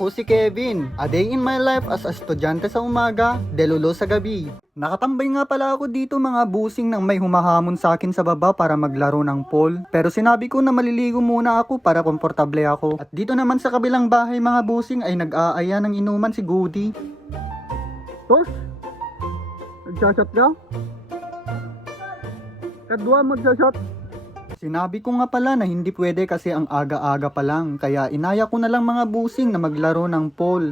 Ako si Kevin, a day in my life as a estudyante sa umaga, delulo sa gabi. Nakatambay nga pala ako dito mga busing nang may humahamon sa akin sa baba para maglaro ng pool. Pero sinabi ko na maliligo muna ako para komportable ako. At dito naman sa kabilang bahay mga busing ay nag-aaya ng inuman si Goody. Tos? Nagshashot ka? Kadwa magshashot? Sinabi ko nga pala na hindi pwede kasi ang aga-aga pa lang. Kaya inaya ko na lang mga busing na maglaro ng pool.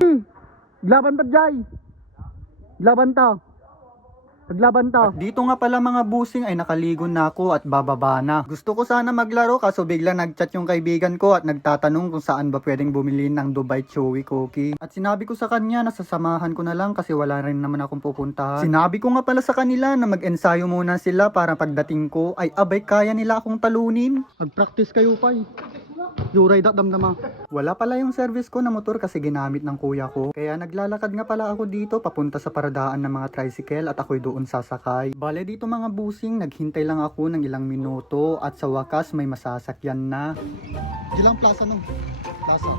Laban ta, Jay! Laban ta! Paglaban ta! At dito nga pala mga busing ay nakaligo na ako at bababa na. Gusto ko sana maglaro kaso bigla nagchat yung kaibigan ko at nagtatanong kung saan ba pwedeng bumili ng Dubai Chewy Cookie. At sinabi ko sa kanya na sasamahan ko na lang kasi wala rin naman akong pupuntahan. Sinabi ko nga pala sa kanila na mag-ensayo muna sila para pagdating ko ay abay kaya nila akong talunin. Mag-practice kayo pa eh. Yuray damdama. Wala pala yung service ko na motor kasi ginamit ng kuya ko. Kaya naglalakad nga pala ako dito papunta sa paradaan ng mga tricycle at ako'y doon sasakay. Bale dito mga busing, naghintay lang ako ng ilang minuto at sa wakas may masasakyan na. Ilang plaza nun? Plaza.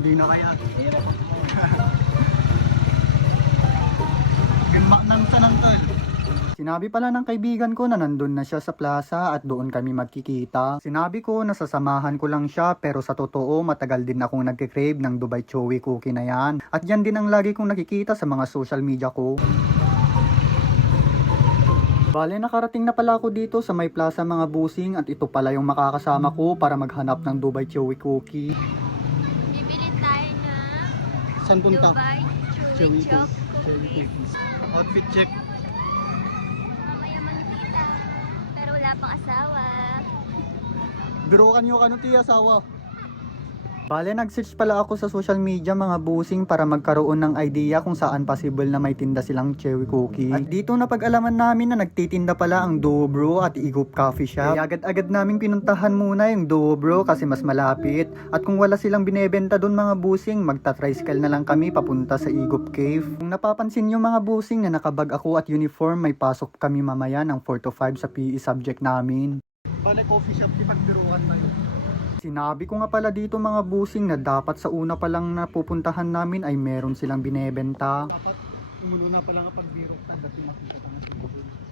Hindi na kaya. Gagmaknan sa nantol. Sinabi pala ng kaibigan ko na nandun na siya sa plaza at doon kami magkikita. Sinabi ko na sasamahan ko lang siya pero sa totoo matagal din akong nagkikrave ng Dubai Chewy Cookie na yan. At yan din ang lagi kong nakikita sa mga social media ko. Bale nakarating na pala ako dito sa may plaza mga busing at ito pala yung makakasama ko para maghanap ng Dubai Chewy Cookie. Bibili tayo na Saan punta? Dubai Chewy Cookie. Outfit check. Mamaya kita. Pero wala pang asawa. Birukan nyo kano tiya asawa. Bale nag-search pala ako sa social media mga busing para magkaroon ng idea kung saan possible na may tinda silang Chewy Cookie. At dito napag-alaman namin na nagtitinda pala ang Duo Bro at Igup Coffee Shop. Kaya agad-agad namin pinuntahan muna yung Duo Bro kasi mas malapit. At kung wala silang binebenta doon mga busing, magta-tricycle na lang kami papunta sa Igup Cave. Kung napapansin nyo mga busing na nakabag ako at uniform, may pasok kami mamaya ng 4 to 5 sa PE subject namin. Bale coffee shop, ipagbiruan tayo. Sinabi ko nga pala dito mga busing na dapat sa una pa lang na pupuntahan namin ay meron silang binebenta. Dapat umuno na pala nga pagbiro ka dati makita ka na.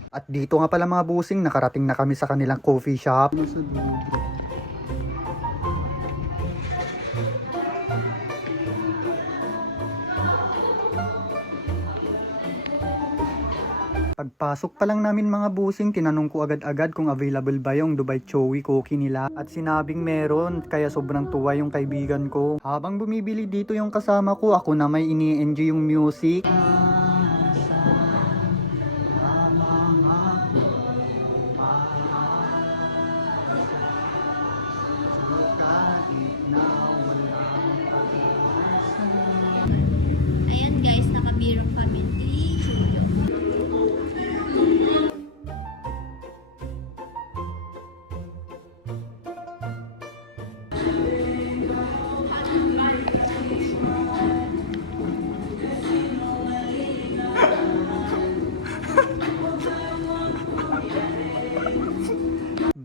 At dito nga pala mga busing nakarating na kami sa kanilang coffee shop. Pagpasok pa lang namin mga busing, tinanong ko agad-agad kung available ba yung Dubai Chewy Cookie nila. At sinabing meron, kaya sobrang tuwa yung kaibigan ko. Habang bumibili dito yung kasama ko, ako na may ini-enjoy yung music. Ayan guys, nakabirong kami ni Chuyo.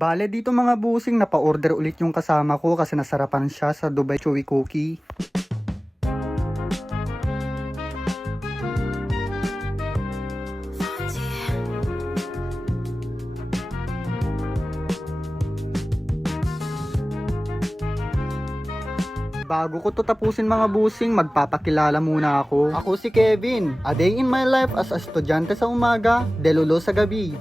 Bale dito mga busing, napa-order ulit yung kasama ko kasi nasarapan siya sa Dubai Chewy Cookie. Bago ko to tapusin mga busing, magpapakilala muna ako. Ako si Kevin, a day in my life as a estudyante sa umaga, delulo sa gabi.